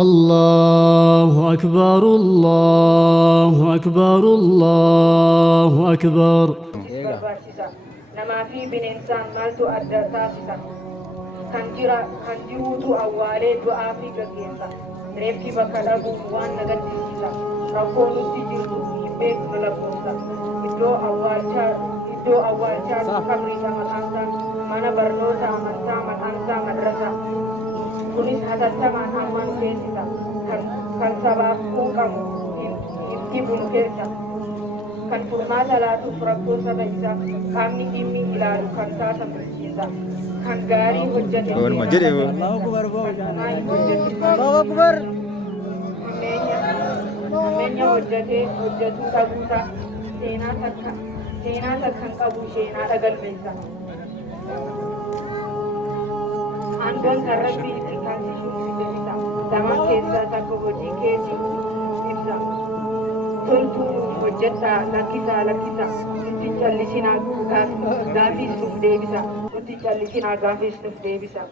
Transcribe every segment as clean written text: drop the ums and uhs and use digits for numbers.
الله أكبر الله أكبر الله أكبر. Nama fi bineensan maaltu adda taasisa? Kan jiruutu awwaalee du'aa fi gaggeessa. Reeffi bakka dhabuun waan na gaddisiisa. Rakkoo nutti jirtu hin beeknu lakkoofsa. Iddoo awwaalchaa qabriisa maqaansaa mana barnoota amantaa maqaansaa madrasa. Kunis hatattamaan hamma nu keessisa. Kan sabaaf quuqamu hin dhibu nu keessa. Kan furmaata laatuuf rakkoo saba isaa qaamni dhimmi ilaalu kan taasisan bulchiinsa. Kan gaarii hojjete hammeenya hojjetuu dhabuusaa seenaa takkan qabu sheenaa dhagalmeessa. Aangoon sarratti itti taasisuun si deebisa. Lamaan keessaa takka hojii keetii ibsa. Toltuun hojjetaa lakkisaa nuti callisinaa gaafis nuuf deebisa.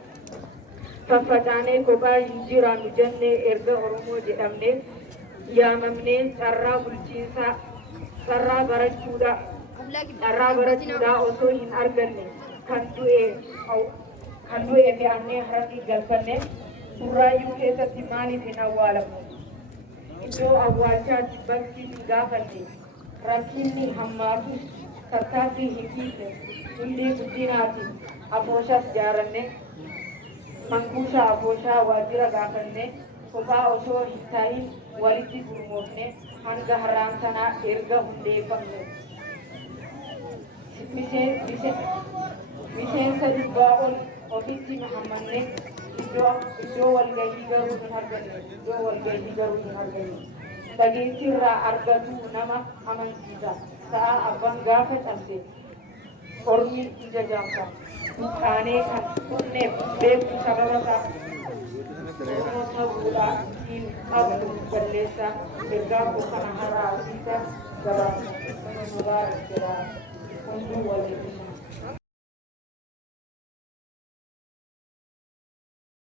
Faffacaanee kophaa hin jiraannu jennee erga Oromoo jedhamnee yaamamnee carraa barachuudhaa osoo hin arganne kan du'e fe'annee haranii galfanne surraayyuu keessatti maaliif hin awwaalamu? Iddoo awwaalchaatti bakki hin gaafanne rakkinni hammaatus tattaaffii hin dhiifne hundee guddinaatiin afooshaas jaaranne mankuusaa afooshaa waajjira gaafanne kophaa osoo hin ta'iin walitti gurmoofne hanga har'aan sanaa erga hundeeffamne miseensa dhibbaa ol ofitti hammanne iddoo walgahii garuu hin arganne. Dhageettii irraa argatu nama amansiisa. Sa'a abbaan gaafa cabse ormi ija jaamsa. Qaanee kan dhufneef beeku sababa isaa. Oromoo ta'uudhaa hin qabdu balleessa. Ergaa koo kana har'aa asiisa gabaasa. Mubaarak jedhaa hunduu wal eebbisa.